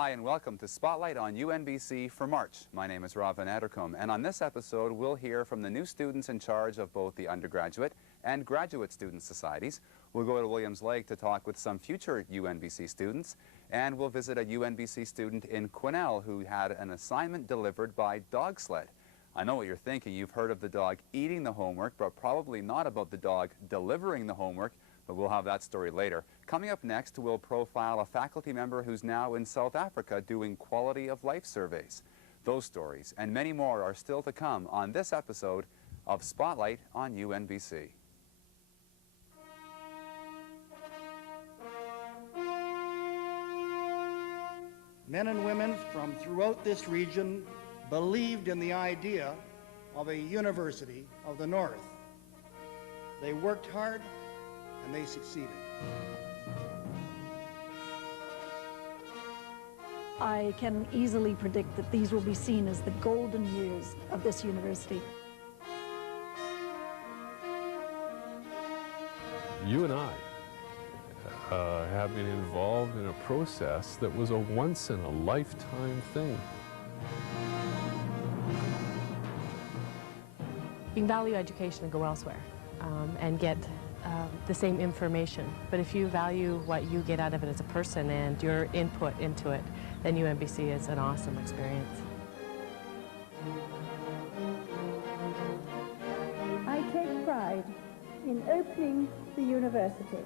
Hi and welcome to Spotlight on UNBC for March. My name is Robin Addercombe, and on this episode we'll hear from the new students in charge of both the undergraduate and graduate student societies. We'll go to Williams Lake to talk with some future UNBC students, and we'll visit a UNBC student in Quesnel who had an assignment delivered by dog sled. I know what you're thinking. You've heard of the dog eating the homework, but probably not about the dog delivering the homework. But we'll have that story later. Coming up next, we'll profile a faculty member who's now in South Africa doing quality of life surveys. Those stories and many more are still to come on this episode of Spotlight on UNBC. Men and women from throughout this region believed in the idea of a university of the North. They worked hard and they succeeded. I can easily predict that these will be seen as the golden years of this university. You and I have been involved in a process that was a once-in-a-lifetime thing. You can value education and go elsewhere and get the same information. But if you value what you get out of it as a person and your input into it, then UNBC is an awesome experience. I take pride in opening the university,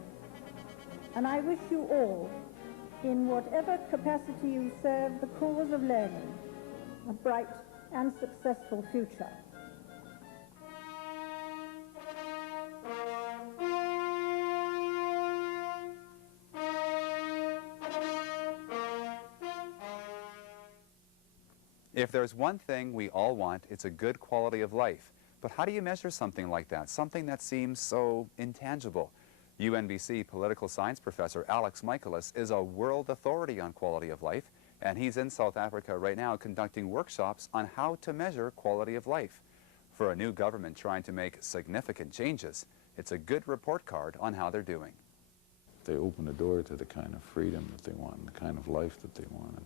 and I wish you all, in whatever capacity you serve the cause of learning, a bright and successful future. If there's one thing we all want, it's a good quality of life. But how do you measure something like that, something that seems so intangible? UNBC Political Science professor Alex Michalos is a world authority on quality of life, and he's in South Africa right now conducting workshops on how to measure quality of life. For a new government trying to make significant changes, it's a good report card on how they're doing. They opened the door to the kind of freedom that they want, the kind of life that they wanted.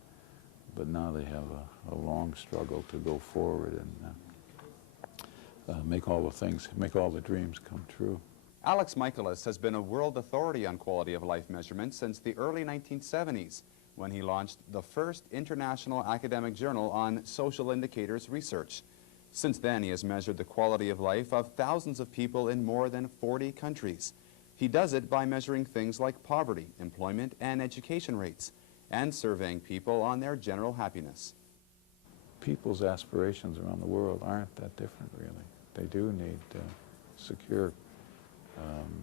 But now they have a long struggle to go forward and make all the dreams come true. Alex Michalos has been a world authority on quality of life measurement since the early 1970s, when he launched the first international academic journal on social indicators research. Since then, he has measured the quality of life of thousands of people in more than 40 countries. He does it by measuring things like poverty, employment, and education rates, and surveying people on their general happiness. People's aspirations around the world aren't that different, really. They do need secure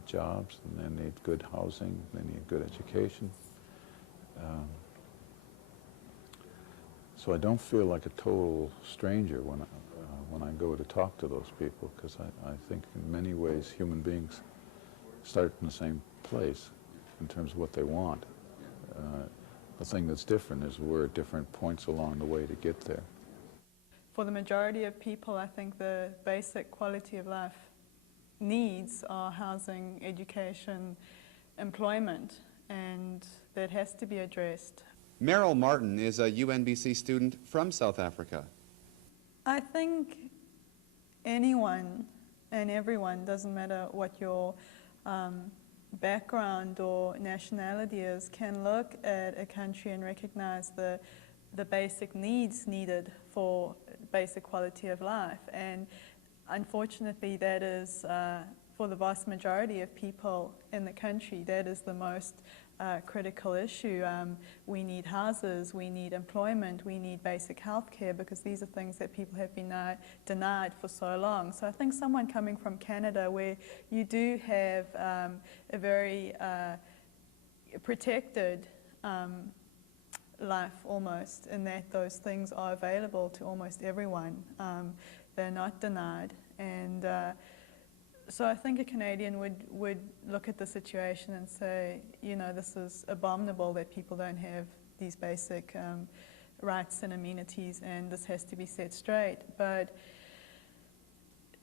jobs, and they need good housing, they need good education. So I don't feel like a total stranger when I go to talk to those people, because I think in many ways human beings start in the same place in terms of what they want. The thing that's different is we're at different points along the way to get there. For the majority of people, I think the basic quality of life needs are housing, education, employment, and that has to be addressed. Meryl Martin is a UNBC student from South Africa. I think anyone and everyone, doesn't matter what your background or nationality is, can look at a country and recognize the basic needs needed for basic quality of life. And unfortunately, that is, for the vast majority of people in the country, that is the most critical issue. We need houses, we need employment, we need basic health care, because these are things that people have been denied for so long. So I think someone coming from Canada, where you do have a very protected life almost, in that those things are available to almost everyone. They're not denied. And so I think a Canadian would look at the situation and say, you know, this is abominable that people don't have these basic rights and amenities, and this has to be set straight. But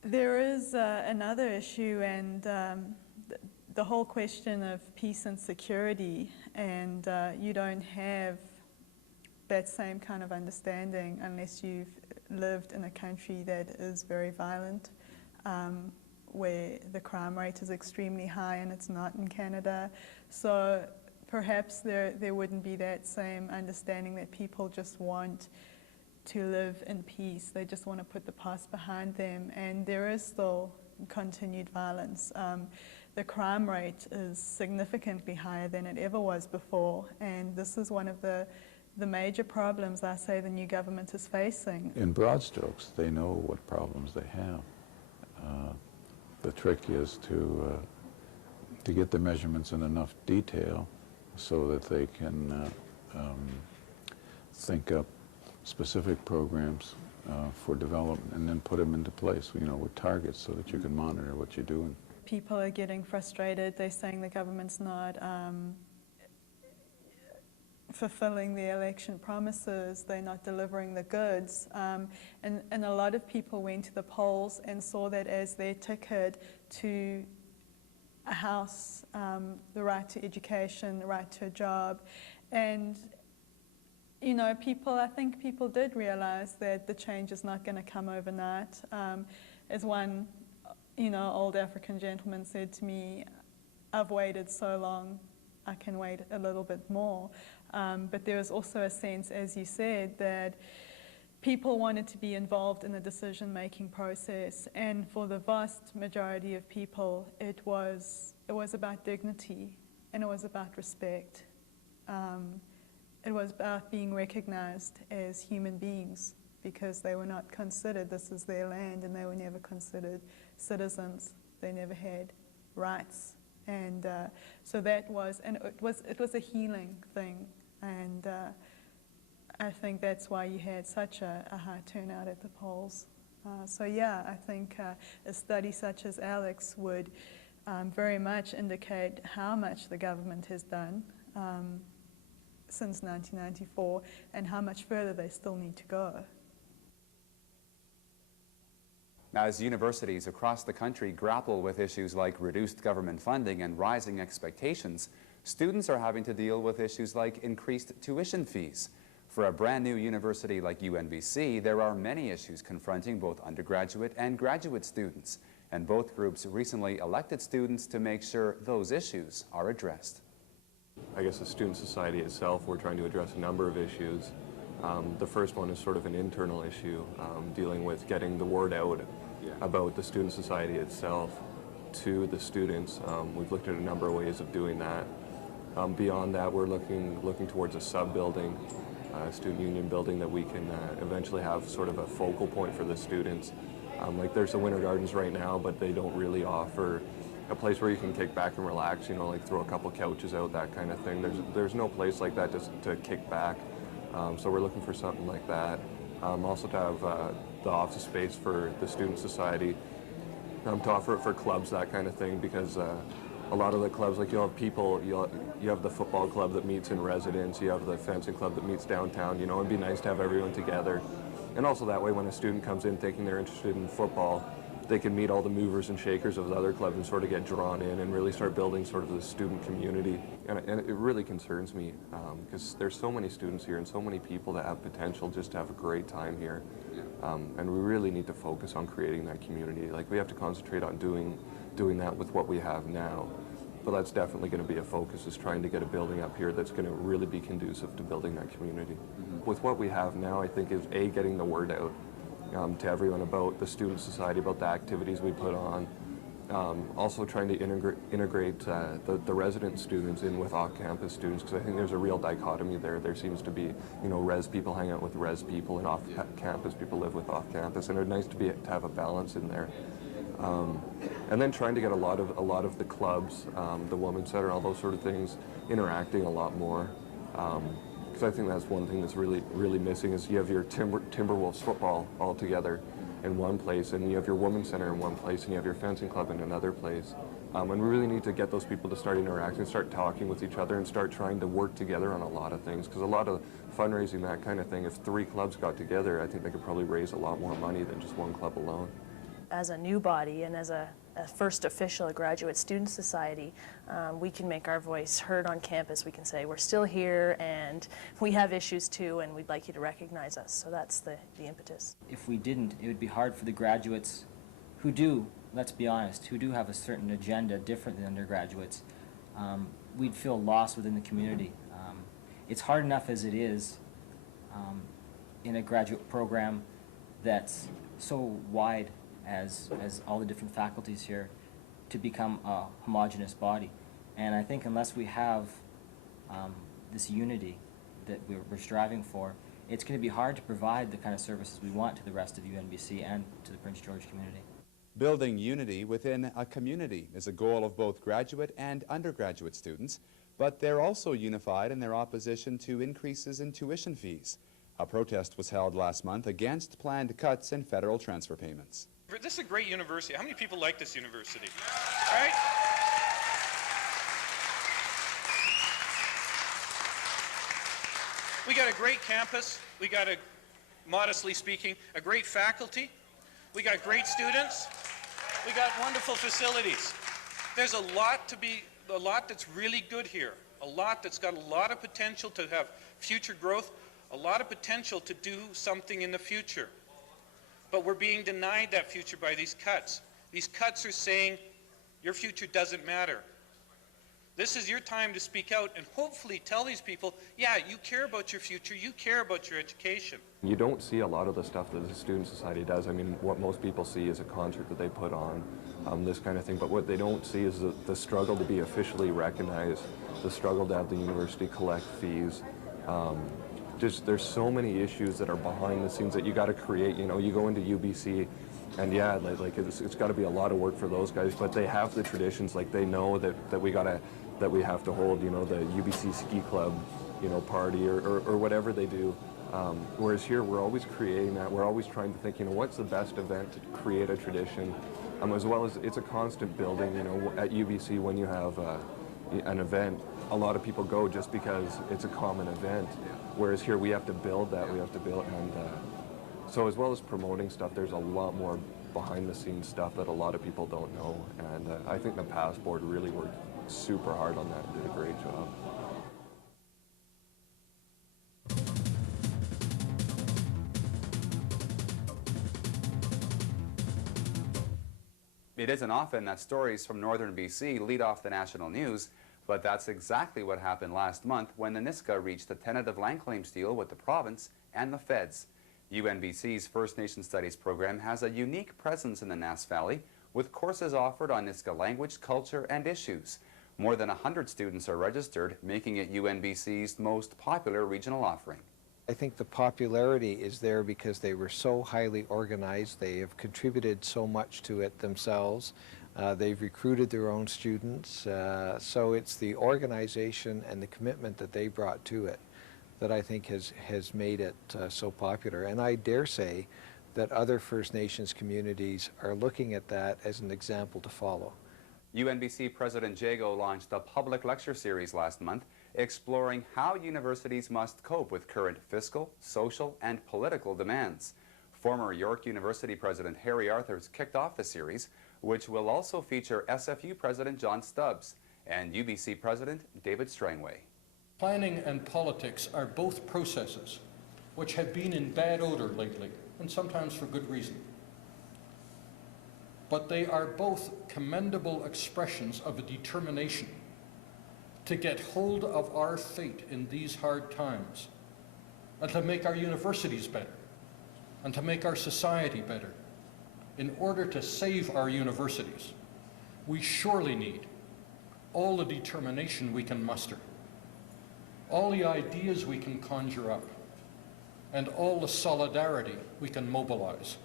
there is another issue, and the whole question of peace and security, and you don't have that same kind of understanding unless you've lived in a country that is very violent, where the crime rate is extremely high, and it's not in Canada. So perhaps there wouldn't be that same understanding that people just want to live in peace. They just want to put the past behind them, and there is still continued violence. The crime rate is significantly higher than it ever was before, and this is one of the major problems I say the new government is facing. In broad strokes, they know what problems they have. The trick is to get the measurements in enough detail so that they can think up specific programs for development and then put them into place, you know, with targets so that you can monitor what you're doing. People are getting frustrated. They're saying the government's not fulfilling the election promises. They're not delivering the goods. And a lot of people went to the polls and saw that as their ticket to a house, the right to education, the right to a job. And, you know, I think people did realize that the change is not going to come overnight. As one, you know, old African gentleman said to me, I've waited so long, I can wait a little bit more. But there was also a sense, as you said, that people wanted to be involved in the decision-making process, and for the vast majority of people, it was about dignity, and it was about respect. It was about being recognized as human beings, because they were not considered, this is their land, and they were never considered citizens. They never had rights. And so that was, and it was a healing thing, and I think that's why you had such a high turnout at the polls. So yeah, I think a study such as Alex would very much indicate how much the government has done since 1994 and how much further they still need to go. Now, as universities across the country grapple with issues like reduced government funding and rising expectations, students are having to deal with issues like increased tuition fees. For a brand new university like UNBC, there are many issues confronting both undergraduate and graduate students, and both groups recently elected students to make sure those issues are addressed. I guess the Student Society itself, we're trying to address a number of issues. The first one is sort of an internal issue, dealing with getting the word out about the Student Society itself to the students. We've looked at a number of ways of doing that. Beyond that, we're looking towards a sub-building, a student union building that we can eventually have sort of a focal point for the students. Like there's the Winter Gardens right now, but they don't really offer a place where you can kick back and relax, you know, like throw a couple couches out, that kind of thing. There's no place like that just to kick back. So we're looking for something like that. Also to have the office space for the Student Society, to offer it for clubs, that kind of thing, because a lot of the clubs, like you'll have people, you have the football club that meets in residence, you have the fencing club that meets downtown, you know, it'd be nice to have everyone together. And also that way when a student comes in thinking they're interested in football, they can meet all the movers and shakers of the other clubs and sort of get drawn in and really start building sort of the student community. And it really concerns me because there's so many students here and so many people that have potential just to have a great time here. And we really need to focus on creating that community. Like we have to concentrate on doing that with what we have now. But that's definitely going to be a focus, is trying to get a building up here that's going to really be conducive to building that community. With what we have now, I think is A, getting the word out to everyone about the Student Society, about the activities we put on. Also trying to integrate the resident students in with off-campus students, because I think there's a real dichotomy there. There seems to be, you know, res people hang out with res people, and off-campus people live with off-campus, and it's nice to have a balance in there. And then trying to get a lot of the clubs, the Women's Center, all those sort of things, interacting a lot more. Because I think that's one thing that's really missing, is you have your Timberwolves football all together in one place, and you have your Women's Center in one place, and you have your fencing club in another place. And we really need to get those people to start interacting, start talking with each other, and start trying to work together on a lot of things. Because a lot of fundraising, that kind of thing, if 3 clubs got together, I think they could probably raise a lot more money than just one club alone. as a new body and as a first official graduate student society, we can make our voice heard on campus. We can say we're still here and we have issues too and we'd like you to recognize us. So that's the impetus. If we didn't, it would be hard for the graduates who do, let's be honest, who do have a certain agenda different than undergraduates. We'd feel lost within the community. It's hard enough as it is in a graduate program that's so wide as all the different faculties here to become a homogeneous body. And I think unless we have this unity that we're striving for, it's going to be hard to provide the kind of services we want to the rest of UNBC and to the Prince George community. Building unity within a community is a goal of both graduate and undergraduate students, but they're also unified in their opposition to increases in tuition fees. A protest was held last month against planned cuts in federal transfer payments. This is a great university. How many people like this university? Right? We got a great campus. We got modestly speaking, a great faculty. We got great students. We got wonderful facilities. There's a lot that's really good here. A lot that's got a lot of potential to have future growth, a lot of potential to do something in the future. But we're being denied that future by these cuts. These cuts are saying, your future doesn't matter. This is your time to speak out and hopefully tell these people, yeah, you care about your future, you care about your education. You don't see a lot of the stuff that the Student Society does. I mean, what most people see is a concert that they put on, this kind of thing, but what they don't see is the struggle to be officially recognized, the struggle to have the university collect fees. There's so many issues that are behind the scenes that you got to create. You know, you go into UBC, and yeah, like it's got to be a lot of work for those guys. But they have the traditions, like they know that we have to hold, you know, the UBC Ski Club, you know, party or whatever they do. Whereas here, we're always creating that. We're always trying to think, you know, what's the best event to create a tradition, as well as it's a constant building. You know, at UBC when you have an event, a lot of people go just because it's a common event. Whereas here we have to build that, and so as well as promoting stuff, there's a lot more behind the scenes stuff that a lot of people don't know, and I think the past board really worked super hard on that and did a great job. It isn't often that stories from northern BC lead off the national news, but that's exactly what happened last month when the Nisga'a reached a tentative land claims deal with the province and the feds. UNBC's First Nation Studies program has a unique presence in the Nass Valley with courses offered on Nisga'a language, culture, and issues. More than 100 students are registered, making it UNBC's most popular regional offering. I think the popularity is there because they were so highly organized. They have contributed so much to it themselves. They've recruited their own students. So it's the organization and the commitment that they brought to it that I think has made it so popular. And I dare say that other First Nations communities are looking at that as an example to follow. UNBC President Jago launched a public lecture series last month exploring how universities must cope with current fiscal, social, and political demands. Former York University President Harry Arthurs kicked off the series, which will also feature SFU President Jon Stubbs and UBC President David Strangway. Planning and politics are both processes which have been in bad odor lately, and sometimes for good reason. But they are both commendable expressions of a determination to get hold of our fate in these hard times, and to make our universities better, and to make our society better. In order to save our universities, we surely need all the determination we can muster, all the ideas we can conjure up, and all the solidarity we can mobilize.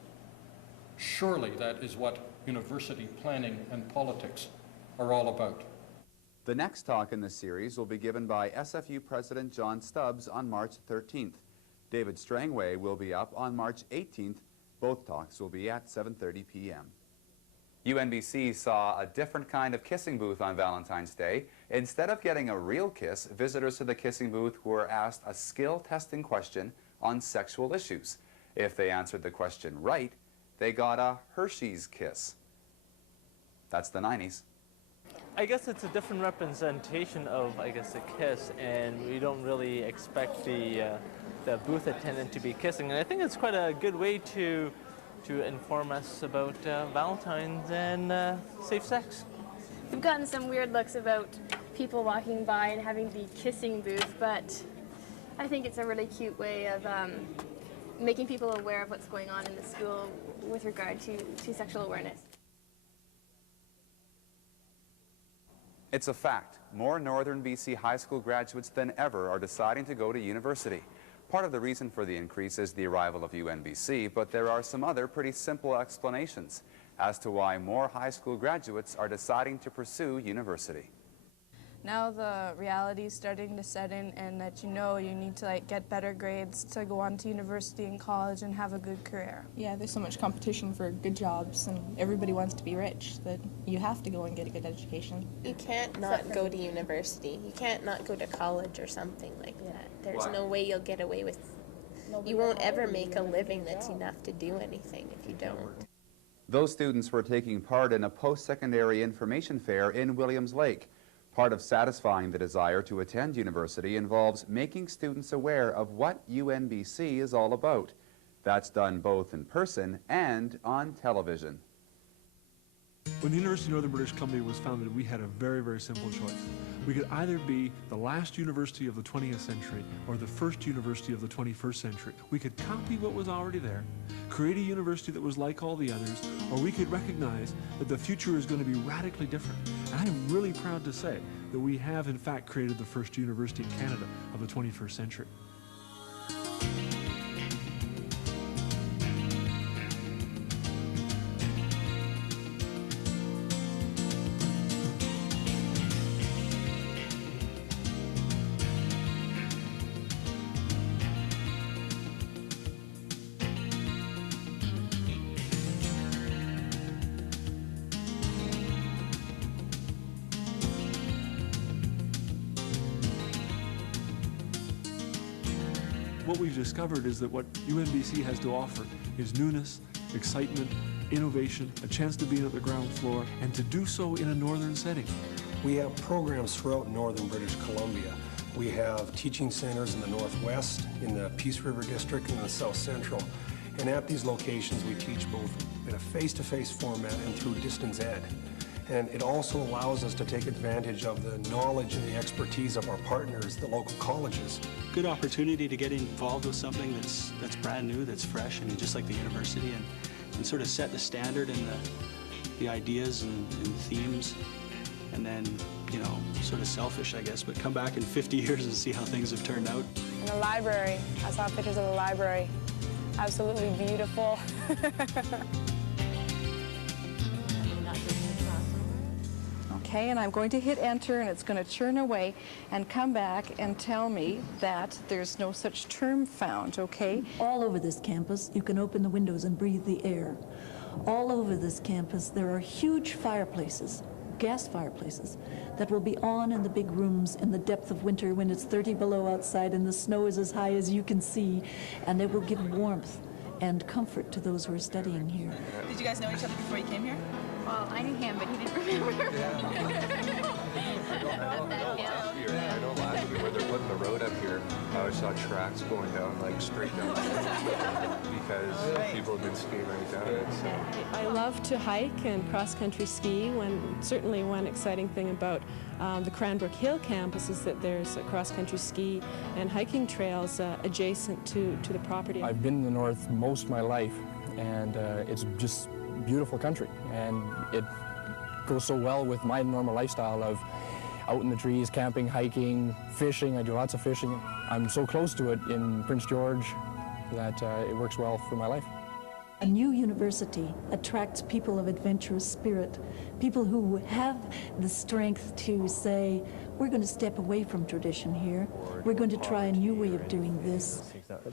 Surely that is what university planning and politics are all about. The next talk in the series will be given by SFU President Jon Stubbs on March 13th. David Strangway will be up on March 18th. Both talks will be at 7:30 p.m. UNBC saw a different kind of kissing booth on Valentine's Day. Instead of getting a real kiss, visitors to the kissing booth were asked a skill testing question on sexual issues. If they answered the question right, They got a Hershey's kiss. That's the 90s. I guess it's a different representation of, I guess, a kiss, and we don't really expect the booth attendant to be kissing. And I think it's quite a good way to inform us about Valentine's and safe sex. We've gotten some weird looks about people walking by and having the kissing booth, but I think it's a really cute way of making people aware of what's going on in the school with regard to sexual awareness. It's a fact. More northern BC high school graduates than ever are deciding to go to university. Part of the reason for the increase is the arrival of UNBC, but there are some other pretty simple explanations as to why more high school graduates are deciding to pursue university. Now the reality is starting to set in, and that you need to get better grades to go on to university and college and have a good career. Yeah, there's so much competition for good jobs, and everybody wants to be rich that you have to go and get a good education. You can't not go to university. You can't not go to college or something like that. There's no way you'll get away with. You won't ever make a living that's enough to do anything if you don't. Those students were taking part in a post-secondary information fair in Williams Lake. Part of satisfying the desire to attend university involves making students aware of what UNBC is all about. That's done both in person and on television. When the University of Northern British Columbia was founded, we had a very, very simple choice. We could either be the last university of the 20th century or the first university of the 21st century. We could copy what was already there, create a university that was like all the others, or we could recognize that the future is going to be radically different. And I am really proud to say that we have, in fact, created the first university in Canada of the 21st century. What we've discovered is that what UNBC has to offer is newness, excitement, innovation, a chance to be at the ground floor, and to do so in a northern setting. We have programs throughout northern British Columbia. We have teaching centers in the Northwest, in the Peace River District, and the South Central. And at these locations, we teach both in a face-to-face format and through distance ed. And it also allows us to take advantage of the knowledge and the expertise of our partners, the local colleges. Good opportunity to get involved with something that's brand new, that's fresh, and just like the university, and sort of set the standard and the ideas and themes, and then, sort of selfish, I guess, but come back in 50 years and see how things have turned out. In the library, I saw pictures of the library. Absolutely beautiful. Okay, and I'm going to hit enter, and it's going to churn away and come back and tell me that there's no such term found, okay? All over this campus, you can open the windows and breathe the air. All over this campus, there are huge fireplaces, gas fireplaces, that will be on in the big rooms in the depth of winter when it's 30 below outside and the snow is as high as you can see, and they will give warmth and comfort to those who are studying here. Did you guys know each other before you came here? Well, I knew him, but he didn't remember. I know last year where they're putting the road up here, I saw tracks going down, straight down, because people have been skiing right down it. So. I love to hike and cross-country ski. Certainly one exciting thing about the Cranbrook Hill campus is that there's a cross-country ski and hiking trails adjacent to the property. I've been in the north most of my life, and it's just beautiful country, and it goes so well with my normal lifestyle of out in the trees, camping, hiking, fishing. I do lots of fishing. I'm so close to it in Prince George that it works well for my life. A new university attracts people of adventurous spirit, people who have the strength to say, we're going to step away from tradition here. We're going to try a new way of doing this.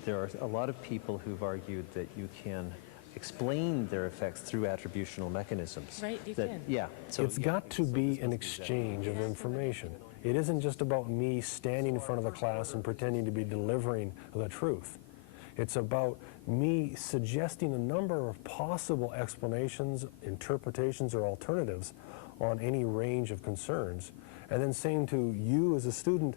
There are a lot of people who've argued that you can explain their effects through attributional mechanisms. Right, you can. Yeah. So it's got to be an exchange of information. It isn't just about me standing in front of the class and pretending to be delivering the truth. It's about me suggesting a number of possible explanations, interpretations, or alternatives on any range of concerns, and then saying to you as a student,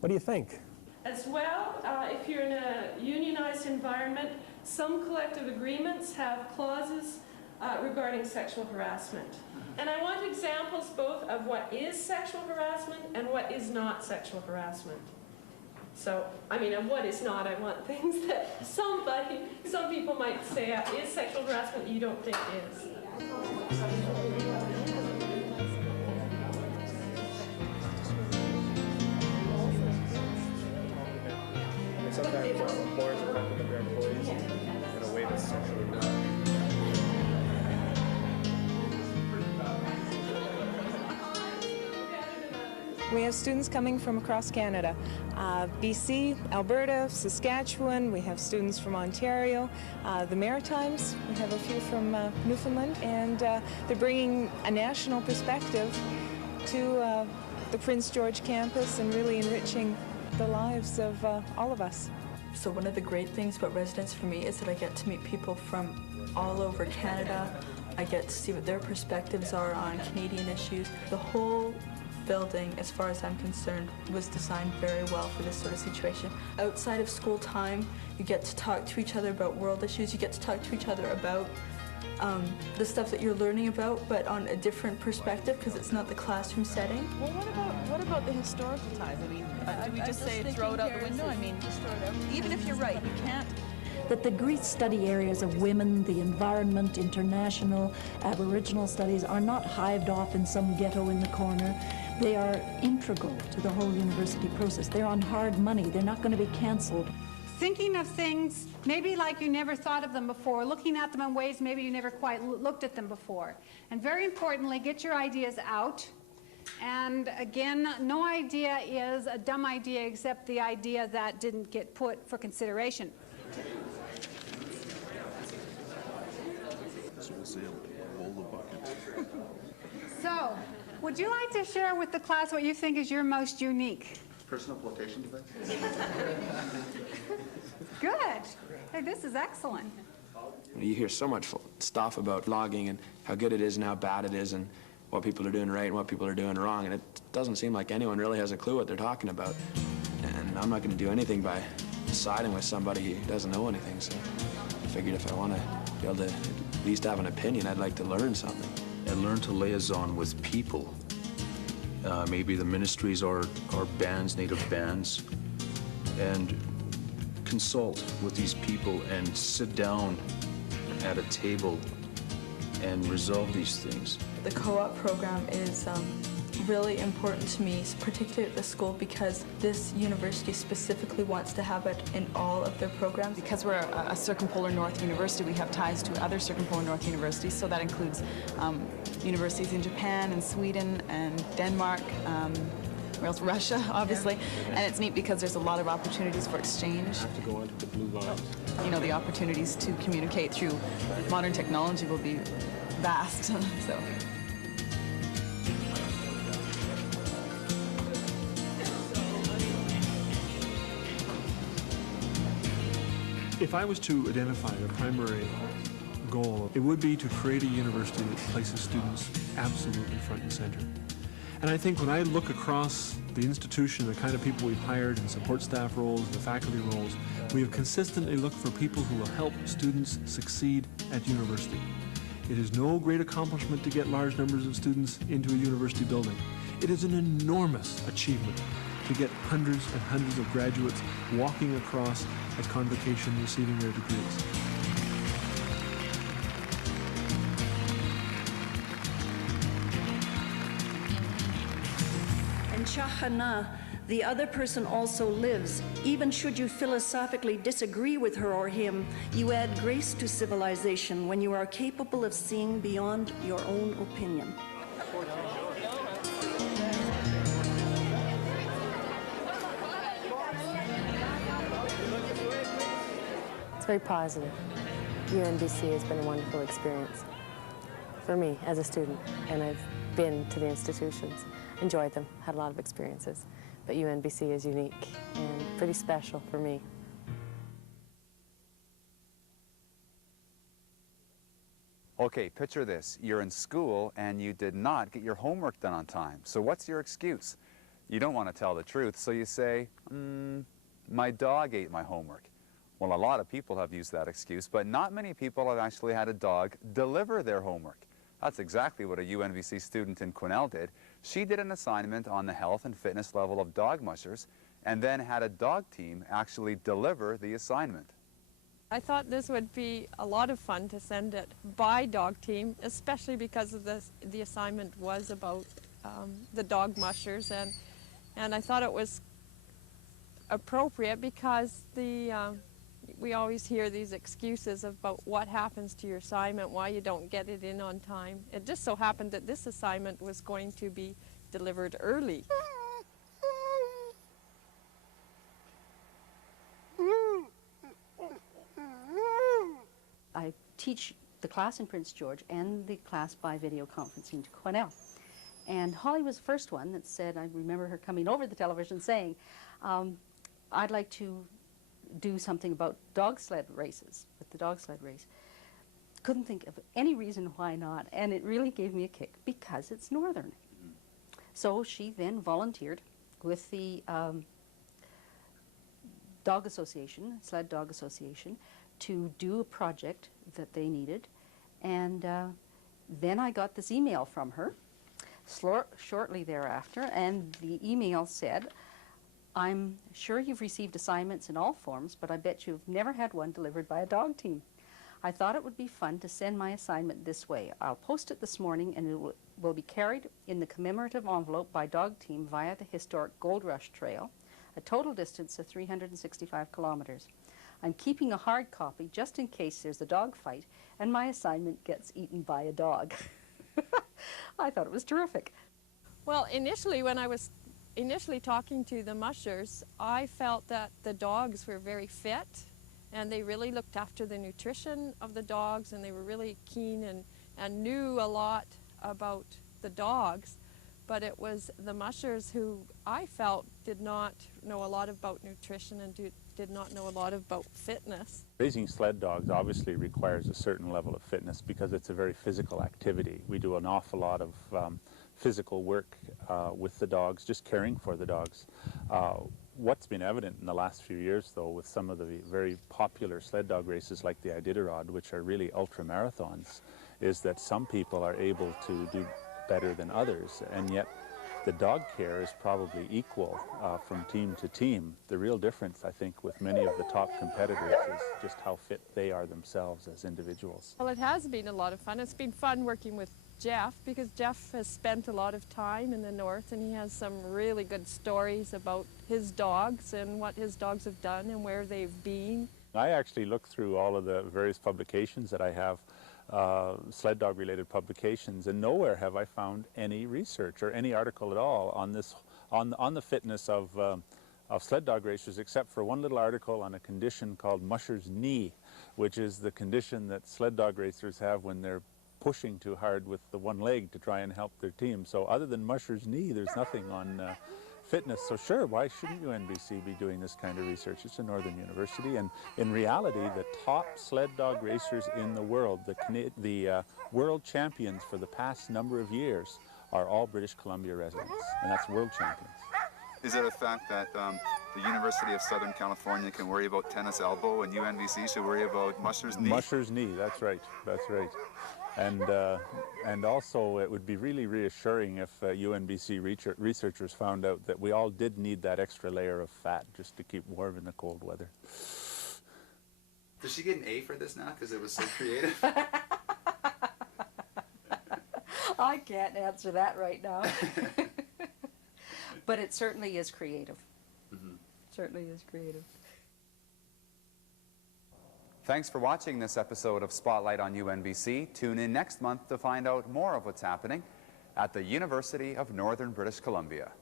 what do you think? As well, if you're in a unionized environment, some collective agreements have clauses regarding sexual harassment. And I want examples both of what is sexual harassment and what is not sexual harassment. So, I mean, of what is not, I want things that some people might say is sexual harassment you don't think is. Sometimes employers will compliment their employees in a way that's sexually wrong. We have students coming from across Canada, BC, Alberta, Saskatchewan, we have students from Ontario, the Maritimes, we have a few from Newfoundland, and they're bringing a national perspective to the Prince George campus and really enriching the lives of all of us. So one of the great things about residence for me is that I get to meet people from all over Canada. I get to see what their perspectives are on Canadian issues. The whole building, as far as I'm concerned, was designed very well for this sort of situation. Outside of school time, you get to talk to each other about world issues. You get to talk to each other about the stuff that you're learning about, but on a different perspective, because it's not the classroom setting. Well, what about the historical ties? I mean, do we just say throw it out the window? I mean, even if you're right, you can't. That the great study areas of women, the environment, international, Aboriginal studies are not hived off in some ghetto in the corner. They are integral to the whole university process. They're on hard money. They're not going to be canceled. Thinking of things maybe like you never thought of them before, looking at them in ways maybe you never quite looked at them before. And very importantly, get your ideas out. And again, no idea is a dumb idea except the idea that didn't get put for consideration. So, would you like to share with the class what you think is your most unique? Personal quotation device? Good. Hey, this is excellent. You hear so much stuff about logging and how good it is and how bad it is and what people are doing right and what people are doing wrong, and it doesn't seem like anyone really has a clue what they're talking about. And I'm not going to do anything by siding with somebody who doesn't know anything, so I figured if I want to be able to at least have an opinion, I'd like to learn something. And learn to liaison with people. Maybe the ministries are bands, native bands, and consult with these people and sit down at a table and resolve these things. The co-op program is really important to me, particularly at the school, because this university specifically wants to have it in all of their programs. Because we're a circumpolar North university, we have ties to other circumpolar North universities, so that includes universities in Japan and Sweden and Denmark, where else? Russia, obviously. Yeah. And it's neat because there's a lot of opportunities for exchange. Have to go onto the blue lines. You know, the opportunities to communicate through modern technology will be vast. So. If I was to identify a primary goal, it would be to create a university that places students absolutely front and center. And I think when I look across the institution, the kind of people we've hired in support staff roles, the faculty roles, we have consistently looked for people who will help students succeed at university. It is no great accomplishment to get large numbers of students into a university building. It is an enormous achievement to get hundreds and hundreds of graduates walking across at convocation receiving their degrees. And Shahana, the other person also lives. Even should you philosophically disagree with her or him, you add grace to civilization when you are capable of seeing beyond your own opinion. It's very positive. UNBC has been a wonderful experience for me as a student, and I've been to the institutions, enjoyed them, had a lot of experiences. But UNBC is unique and pretty special for me. Okay, picture this. You're in school and you did not get your homework done on time. So what's your excuse? You don't want to tell the truth, so you say, my dog ate my homework. Well, a lot of people have used that excuse, but not many people have actually had a dog deliver their homework. That's exactly what a UNBC student in Quesnel did. She did an assignment on the health and fitness level of dog mushers and then had a dog team actually deliver the assignment. I thought this would be a lot of fun to send it by dog team, especially because of the assignment was about the dog mushers, and I thought it was appropriate because we always hear these excuses about what happens to your assignment, why you don't get it in on time. It just so happened that this assignment was going to be delivered early. I teach the class in Prince George and the class by video conferencing to Quesnel. And Holly was the first one that said, I remember her coming over the television saying, I'd like to do something about dog sled races, with the dog sled race. Couldn't think of any reason why not, and it really gave me a kick because it's northern. So she then volunteered with the Dog Association, Sled Dog Association, to do a project that they needed, and then I got this email from her shortly thereafter, and the email said, I'm sure you've received assignments in all forms, but I bet you've never had one delivered by a dog team. I thought it would be fun to send my assignment this way. I'll post it this morning, and it will be carried in the commemorative envelope by dog team via the historic Gold Rush Trail, a total distance of 365 kilometers. I'm keeping a hard copy just in case there's a dog fight and my assignment gets eaten by a dog. I thought it was terrific. Well, initially when I was talking to the mushers, I felt that the dogs were very fit and they really looked after the nutrition of the dogs, and they were really keen and knew a lot about the dogs. But it was the mushers who I felt did not know a lot about nutrition and did not know a lot about fitness. Raising sled dogs obviously requires a certain level of fitness because it's a very physical activity. We do an awful lot of physical work with the dogs, just caring for the dogs. What's been evident in the last few years, though, with some of the very popular sled dog races like the Iditarod, which are really ultra marathons, is that some people are able to do better than others, and yet the dog care is probably equal from team to team. The real difference, I think, with many of the top competitors is just how fit they are themselves as individuals. Well, it has been a lot of fun. It's been fun working with Jeff because Jeff has spent a lot of time in the north, and he has some really good stories about his dogs and what his dogs have done and where they've been. I actually looked through all of the various publications that I have, sled dog related publications, and nowhere have I found any research or any article at all on this, on the fitness of sled dog racers, except for one little article on a condition called musher's knee, which is the condition that sled dog racers have when they're pushing too hard with the one leg to try and help their team. So other than musher's knee, there's nothing on fitness. So sure, why shouldn't UNBC be doing this kind of research? It's a northern university, and in reality, the top sled dog racers in the world, the world champions for the past number of years, are all British Columbia residents, and that's world champions. Is it a fact that the University of Southern California can worry about tennis elbow and UNBC should worry about musher's knee? Musher's knee, that's right, that's right. And also it would be really reassuring if UNBC researchers found out that we all did need that extra layer of fat just to keep warm in the cold weather. Did she get an A for this now because it was so creative? I can't answer that right now. But it certainly is creative. Mm-hmm. Certainly is creative. Thanks for watching this episode of Spotlight on UNBC. Tune in next month to find out more of what's happening at the University of Northern British Columbia.